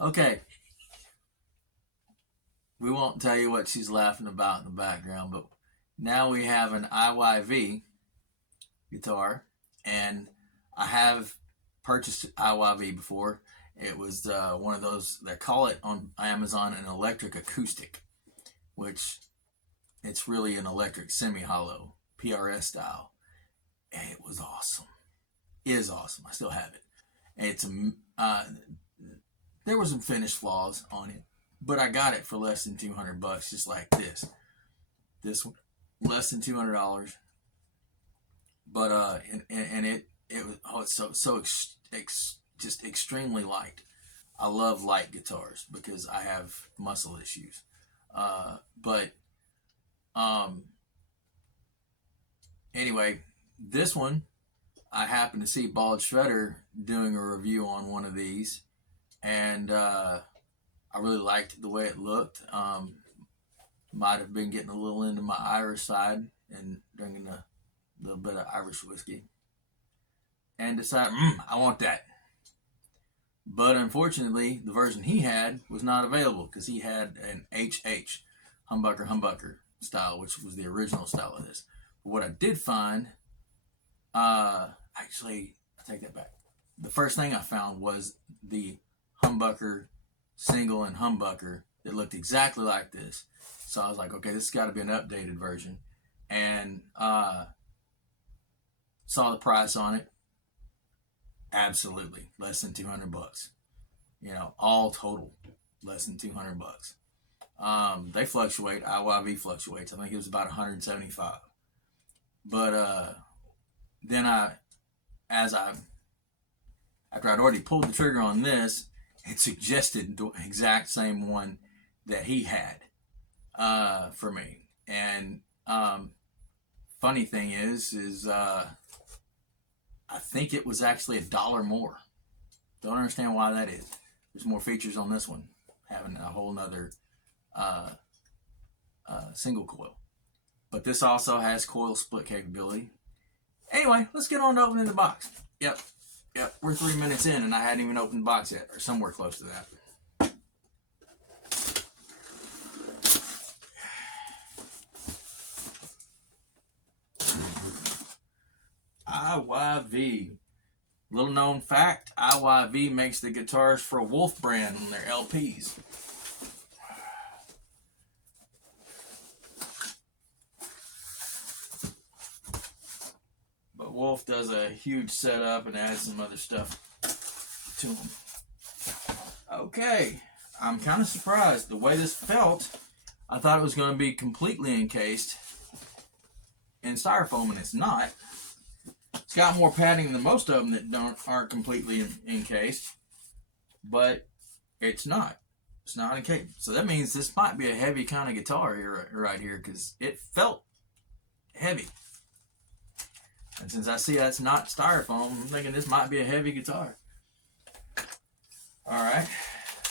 Okay, we won't tell you what she's laughing about in the background, but now we have an IYV guitar, and I have purchased IYV before. It was one of those, they call it on Amazon an electric acoustic, which it's really an electric semi-hollow PRS style. And it was awesome. It is awesome. I still have it. It's there were some finish flaws on it, but I got it for less than $200, just like this. This one, less than $200. But and it was, oh, it's just extremely light. I love light guitars because I have muscle issues. But um, anyway, this one I happened to see Bald Shredder doing a review on one of these, and I really liked the way it looked. Might have been getting a little into my Irish side and drinking a little bit of Irish whiskey, and decided, I want that. But unfortunately, the version he had was not available because he had an HH, humbucker style, which was the original style of this. But what I did find, actually, I take that back. The first thing I found was the humbucker single and humbucker that looked exactly like this. So I was like, okay, this has got to be an updated version. And saw the price on it. Absolutely, less than $200. All total, less than $200. They fluctuate. IYV fluctuates. I think it was about 175. But then after I'd already pulled the trigger on this, it suggested the exact same one that he had for me. And funny thing is I think it was actually $1 more. Don't understand why that is. There's more features on this one, having a whole nother single coil. But this also has coil split capability. Anyway, let's get on to opening the box. Yep, we're 3 minutes in and I hadn't even opened the box yet, or somewhere close to that. IYV. Little known fact, IYV makes the guitars for Wolf brand on their LPs. But Wolf does a huge setup and adds some other stuff to them. Okay, I'm kind of surprised. The way this felt, I thought it was going to be completely encased in styrofoam, and it's not. It's got more padding than most of them that aren't completely encased, but it's not. It's not encased. So that means this might be a heavy kind of guitar here, right here, because it felt heavy. And since I see that's not styrofoam, I'm thinking this might be a heavy guitar. All right,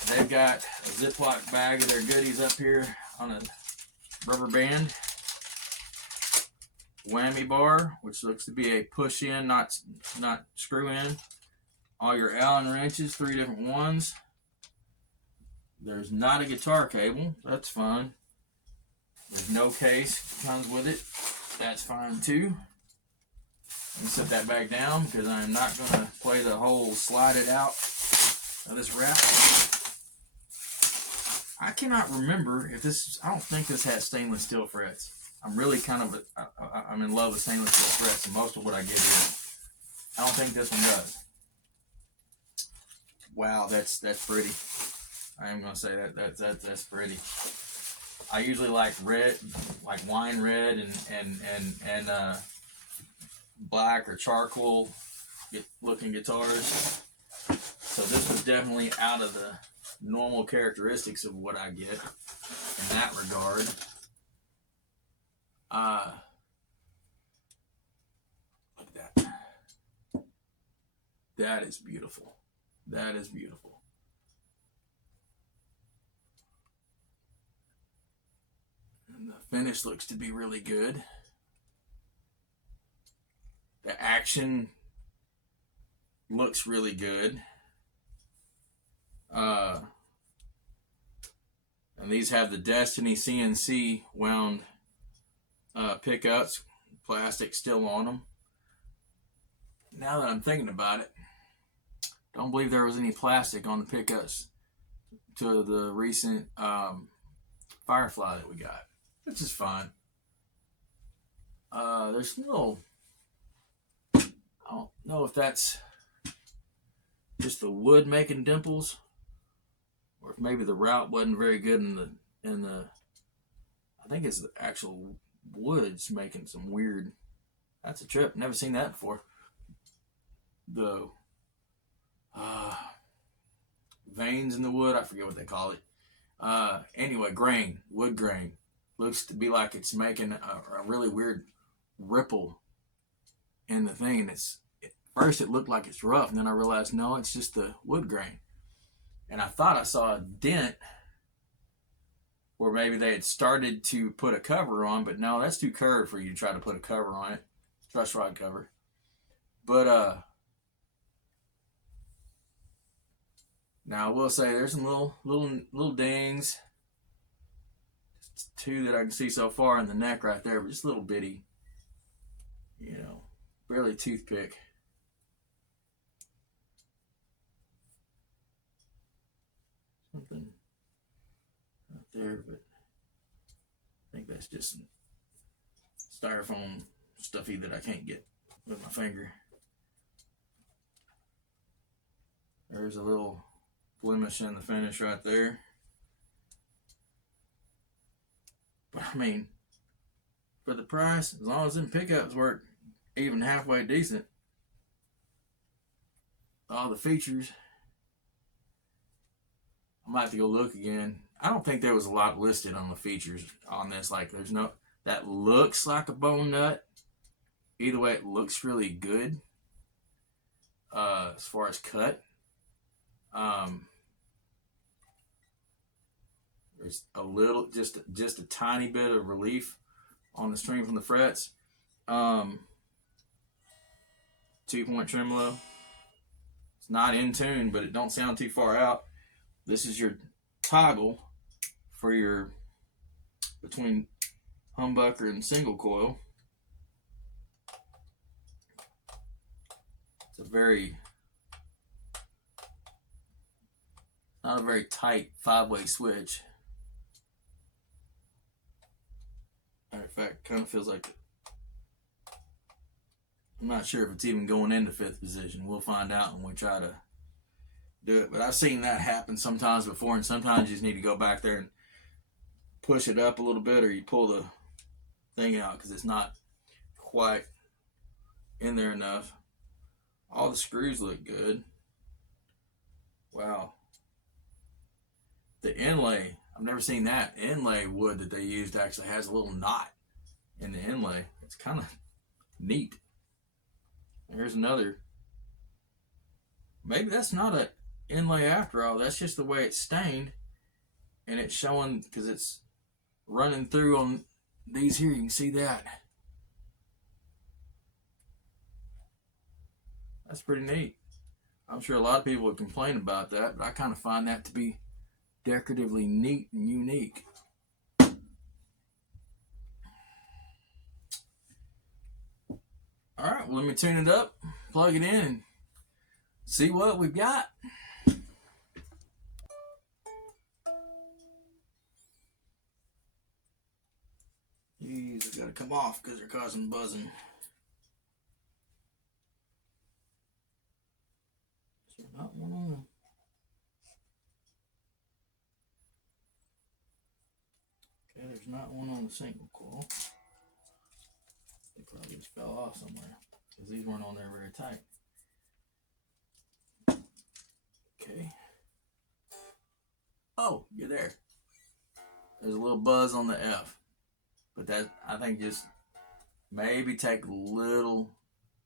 they've got a Ziploc bag of their goodies up here on a rubber band. Whammy bar, which looks to be a push in, not screw in. All your Allen wrenches, 3 different ones. There's not a guitar cable. That's fun. There's no case comes with it. That's fine too. Let me set that back down because I'm not going to play the whole slide it out of this wrap. I cannot remember if this. I don't think this has stainless steel frets. I'm really I'm in love with stainless steel frets, and most of what I get here. I don't think this one does. Wow, that's pretty. I am gonna say that's pretty. I usually like red, like wine red, and black or charcoal looking guitars. So this was definitely out of the normal characteristics of what I get in that regard. Look at that. That is beautiful. That is beautiful. And the finish looks to be really good. The action looks really good. And these have the Destiny CNC wound pickups, plastic still on them. Now that I'm thinking about it, don't believe there was any plastic on the pickups to the recent Firefly that we got, which is fine. There's little, I don't know if that's just the wood making dimples, or if maybe the route wasn't very good in the. I think it's the actual wood's making some weird. That's a trip. Never seen that before. The veins in the wood, I forget what they call it. Anyway, wood grain. Looks to be like it's making a really weird ripple in the thing. And at first it looked like it's rough, and then I realized, no, it's just the wood grain. And I thought I saw a dent where maybe they had started to put a cover on, but no, that's too curved for you to try to put a cover on it. Truss rod cover. But now I will say there's some little dings. Just two that I can see so far in the neck right there, but just little bitty, barely toothpick. Something out there, but I think that's just some styrofoam stuffy that I can't get with my finger. There's a little blemish in the finish right there. But I mean, for the price, as long as them pickups work even halfway decent, all the features, I might have to go look again. I don't think there was a lot listed on the features on this. Like, there's no, that looks like a bone nut. Either way, it looks really good as far as cut. There's a little, just a tiny bit of relief on the string from the frets. 2-point tremolo. It's not in tune, but it don't sound too far out. This is your toggle for your between humbucker and single coil. It's not a very tight 5-way switch. Matter of fact, kind of feels like I'm not sure if it's even going into 5th position. We'll find out when we try to do it. But I've seen that happen sometimes before, and sometimes you just need to go back there and push it up a little bit, or you pull the thing out because it's not quite in there enough. All the screws look good. Wow. The inlay, I've never seen that. Inlay wood that they used actually has a little knot in the inlay. It's kind of neat. Here's another. Maybe that's not an inlay after all. That's just the way it's stained. And it's showing because it's running through on these here. You can see that. That's pretty neat. I'm sure a lot of people would complain about that, but I kind of find that to be decoratively neat and unique. All right, well, let me tune it up, plug it in, and see what we've got. These have got to come off because they're causing buzzing. Is there not one on them? Okay, there's not one on the single coil. They probably just fell off somewhere because these weren't on there very tight. Okay. Oh, you're there. There's a little buzz on the F. But that, I think, just maybe take a little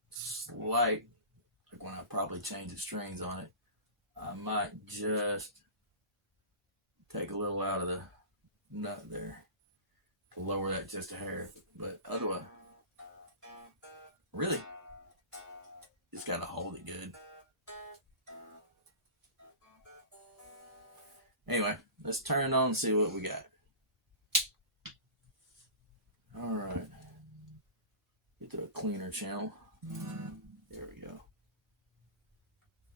slight, like when I probably change the strings on it, I might just take a little out of the nut there to lower that just a hair. But otherwise, really, just got to hold it good. Anyway, let's turn it on and see what we got. All right. Get to a cleaner channel. There we go.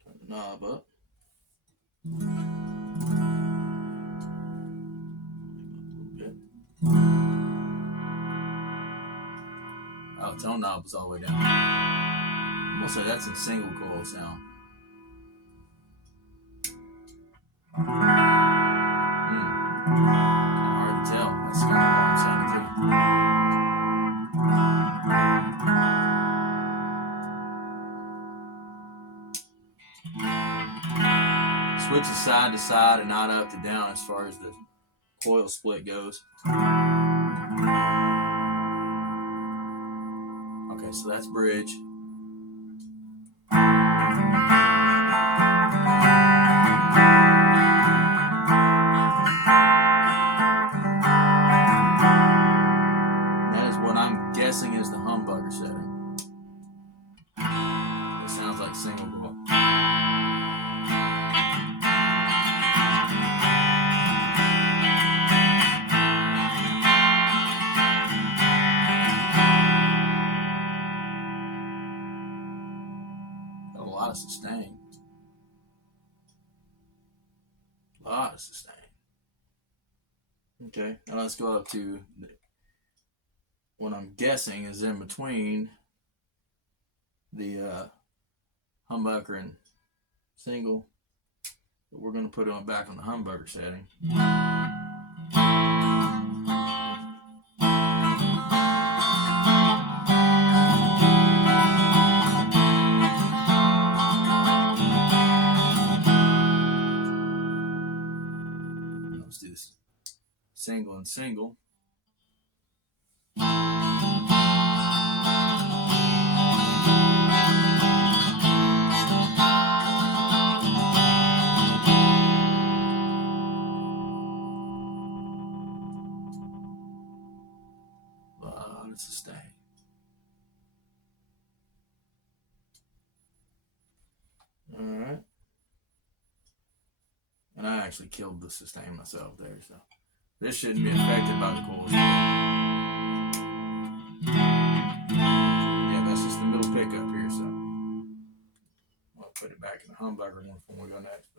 Turn the knob up. A little bit. Oh, tone knob is all the way down. I'm gonna say that's a single coil sound. Hard to tell. That's kind of hard sounding too. Switches side to side and not up to down as far as the coil split goes. Okay, so that's bridge. That is what I'm guessing is the humbucker setting. It sounds like single coil. Got a lot of sustain. A lot of sustain. Okay, now let's go up to what I'm guessing is in between the humbucker and single. But we're going to put it back on the humbucker setting. Let's do this single and single. Sustain. All right. And I actually killed the sustain myself there, so this shouldn't be affected by the coil. Yeah, that's just the middle pickup here, so I'll put it back in the humbucker when we go next.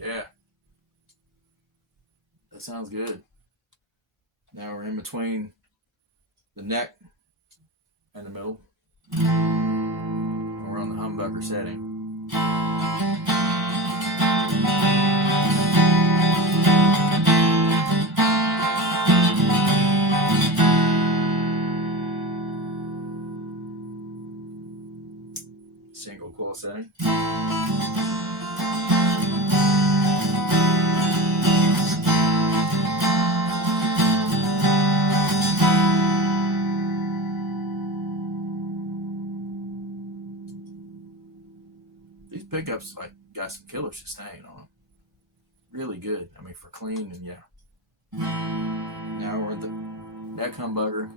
Yeah, that sounds good. Now we're in between the neck and the middle. We're on the humbucker setting. Single coil setting. These pickups like got some killer sustain on them. Really good. I mean, for clean and yeah. Now we're at the neck humbucker.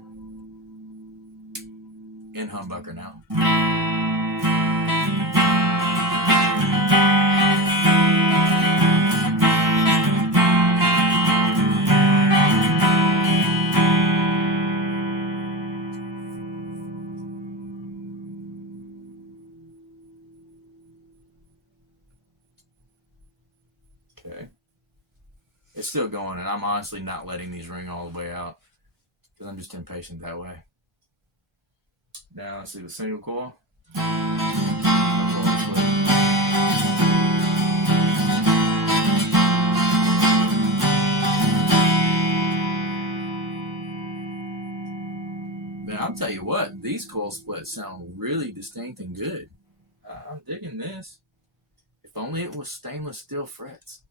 In humbucker now. Okay. It's still going, and I'm honestly not letting these ring all the way out because I'm just impatient that way. Now let's see the single coil. Man, I'll tell you what, these coil splits sound really distinct and good. I'm digging this. If only it was stainless steel frets.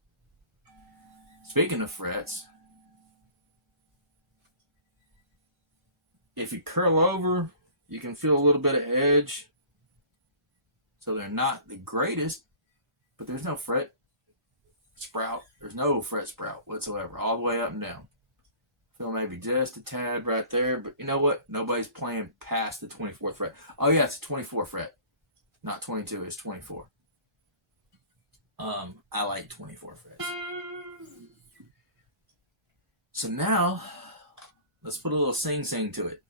Speaking of frets, if you curl over, you can feel a little bit of edge. So they're not the greatest, but there's no fret sprout. There's no fret sprout whatsoever, all the way up and down. Feel maybe just a tad right there, but you know what? Nobody's playing past the 24th fret. Oh yeah, it's a 24 fret, not 22. It's 24. I like 24 frets. So now, let's put a little sing-sing to it.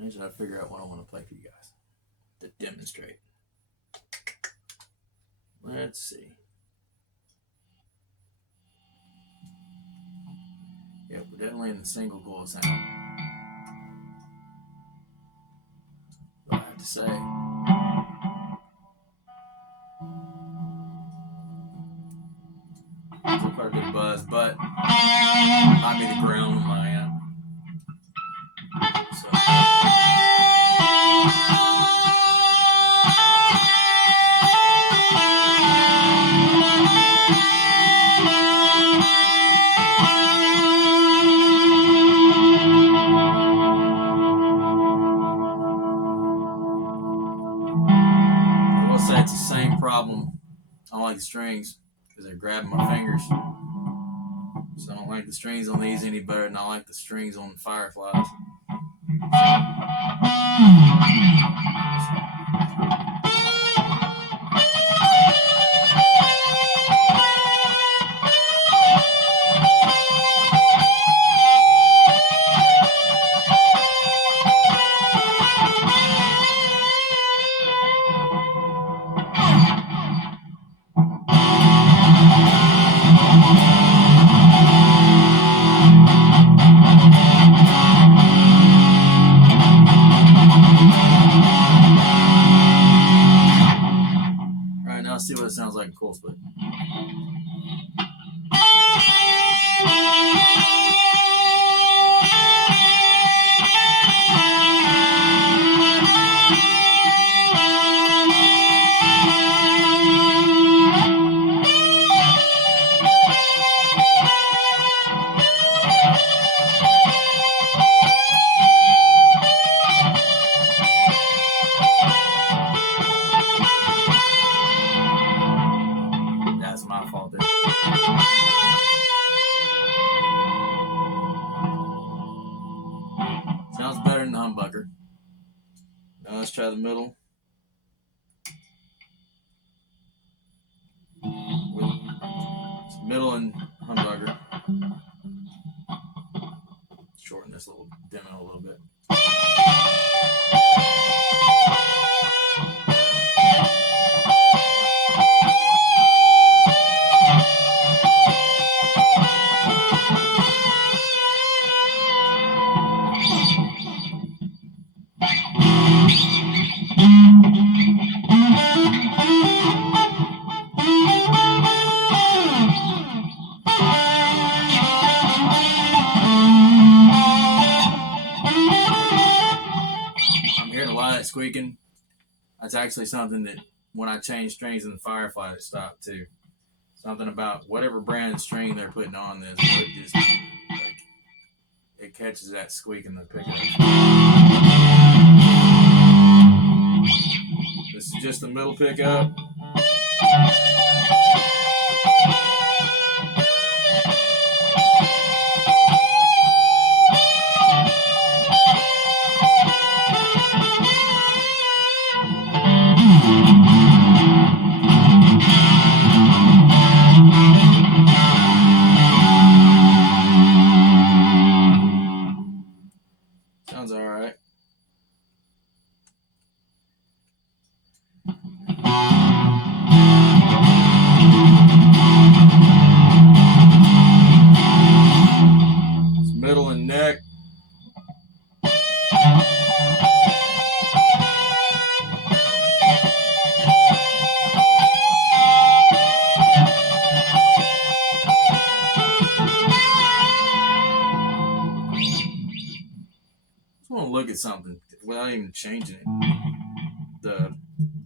I just gotta figure out what I want to play for you guys to demonstrate. Let's see. Yep, we're definitely in the single coil sound. What I have to say. Still quite a bit of buzz, but might be the ground on my amp. So. I will say it's the same problem. I don't like the strings because they're grabbing my fingers. So I don't like the strings on these any better than I like the strings on the Fireflies. Alright, now let's see what it sounds like in coil split. That's my fault there. Sounds better than the humbucker. Now let's try the middle. With middle and humbucker. Shorten this little demo a little bit. I'm hearing a lot of that squeaking. That's actually something that when I change strings in the Firefly, it stopped too. Something about whatever brand of string they're putting on this, it just like it catches that squeak in the pickup. This is just the middle pickup. Sounds all right. It's middle and neck. I want to look at something without even changing it.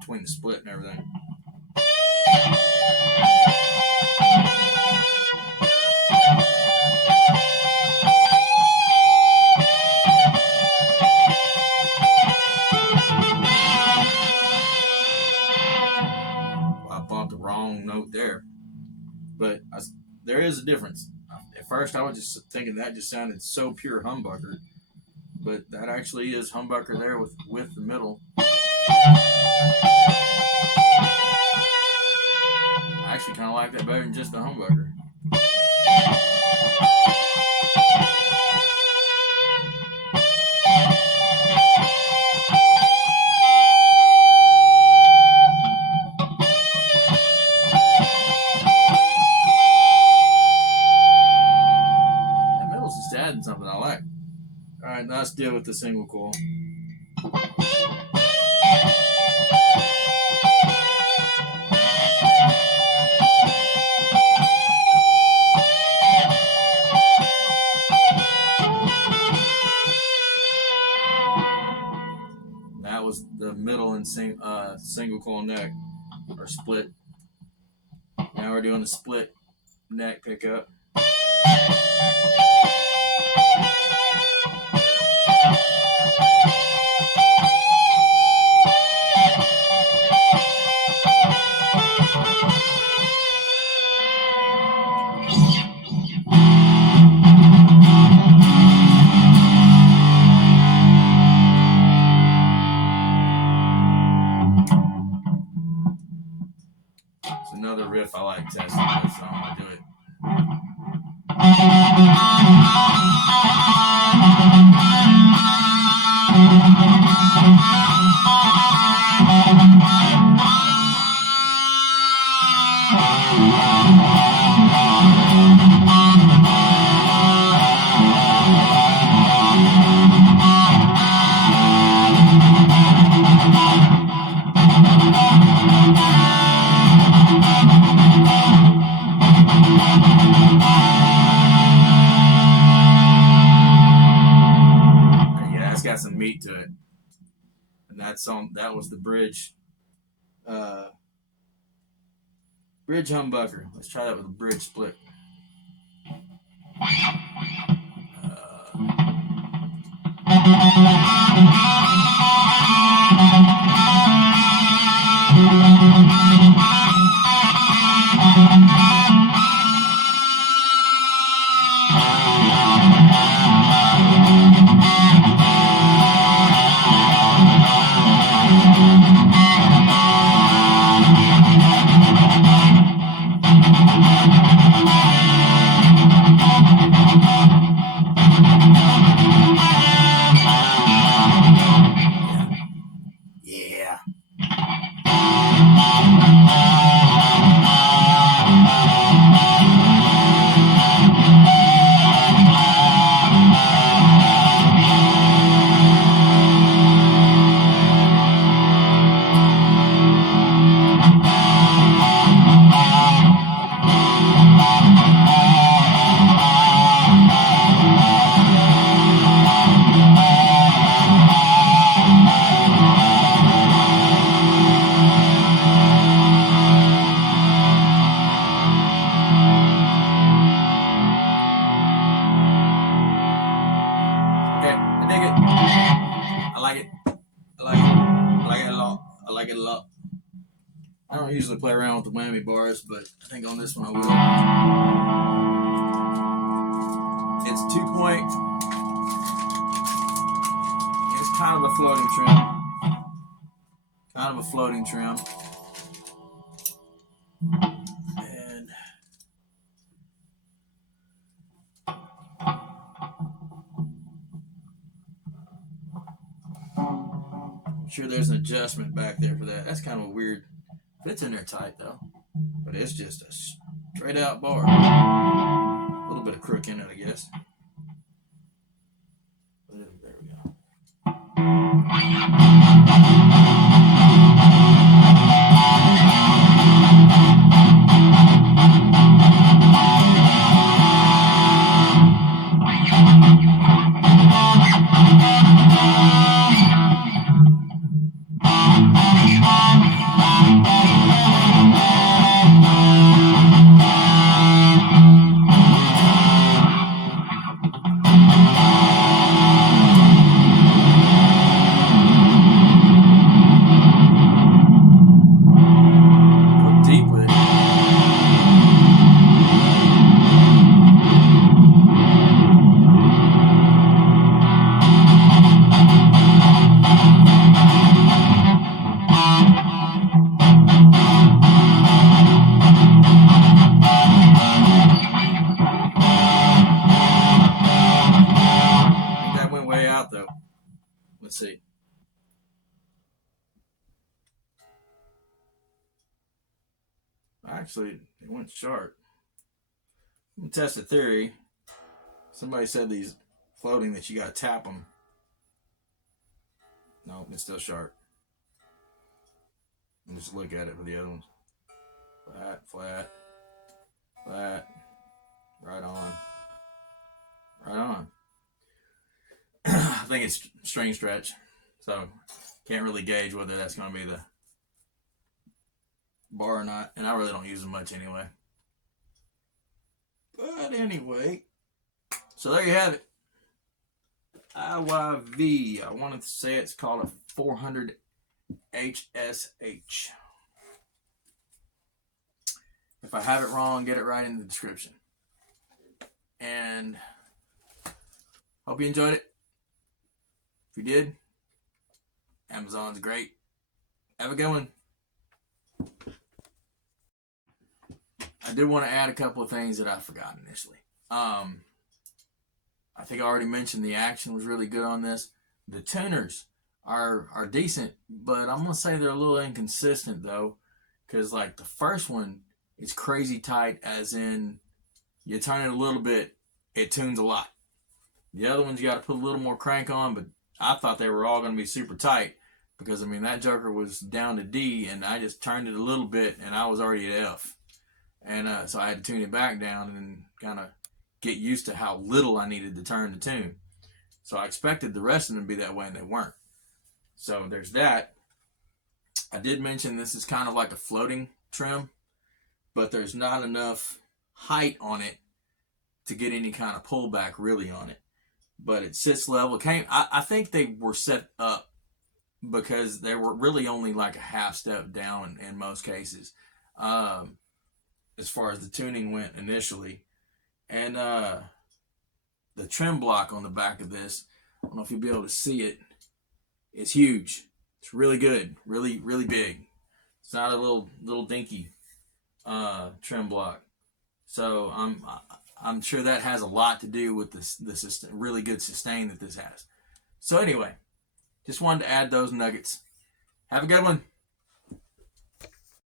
Between the split and everything. wrong note there. But there is a difference. At first, I was just thinking that just sounded so pure humbucker, but that actually is humbucker there with the middle. I actually kind of like that better than just the humbucker. Adding something I like. All right, now let's deal with the single coil. That was the middle and single coil neck, or split. Now we're doing the split neck pickup. It's another riff I like testing with, so I'm going to do it. Got some meat to it, and that was the bridge humbucker. Let's try that with a bridge split. Yeah. I don't usually play around with the whammy bars, but I think on this one I will. It's 2-point. It's kind of a floating trim. And I'm sure there's an adjustment back there for that. That's kind of a weird. Fits in there tight though, but it's just a straight out bar. A little bit of crook in it, I guess. There we go. actually, it went sharp. I'm gonna test a theory. Somebody said these floating that you gotta tap them. No, it's still sharp. And just look at it for the other ones. Flat, flat, flat. Right on. Right on. I think it's string stretch. So can't really gauge whether that's going to be the bar or not. And I really don't use them much anyway. But anyway. So there you have it. IYV. I wanted to say it's called a 400 HSH. If I have it wrong, get it right in the description. And hope you enjoyed it. If you did, Amazon's great. Have a good one. I did want to add a couple of things that I forgot initially. I think I already mentioned the action was really good on this. The tuners are decent, but I'm going to say they're a little inconsistent though, because like the first one is crazy tight, as in you turn it a little bit, it tunes a lot. The other ones you got to put a little more crank on, but I thought they were all going to be super tight because, I mean, that joker was down to D, and I just turned it a little bit, and I was already at F. And so I had to tune it back down and kind of get used to how little I needed to turn the tune. So I expected the rest of them to be that way, and they weren't. So there's that. I did mention this is kind of like a floating trim, but there's not enough height on it to get any kind of pullback really on it. But it sits level. I think they were set up because they were really only like a half step down in most cases, as far as the tuning went initially. And the trim block on the back of this, I don't know if you'll be able to see it, it's huge. It's really good, really, really big. It's not a little dinky trim block. So I'm sure that has a lot to do with this really good sustain that this has. So anyway, just wanted to add those nuggets. Have a good one.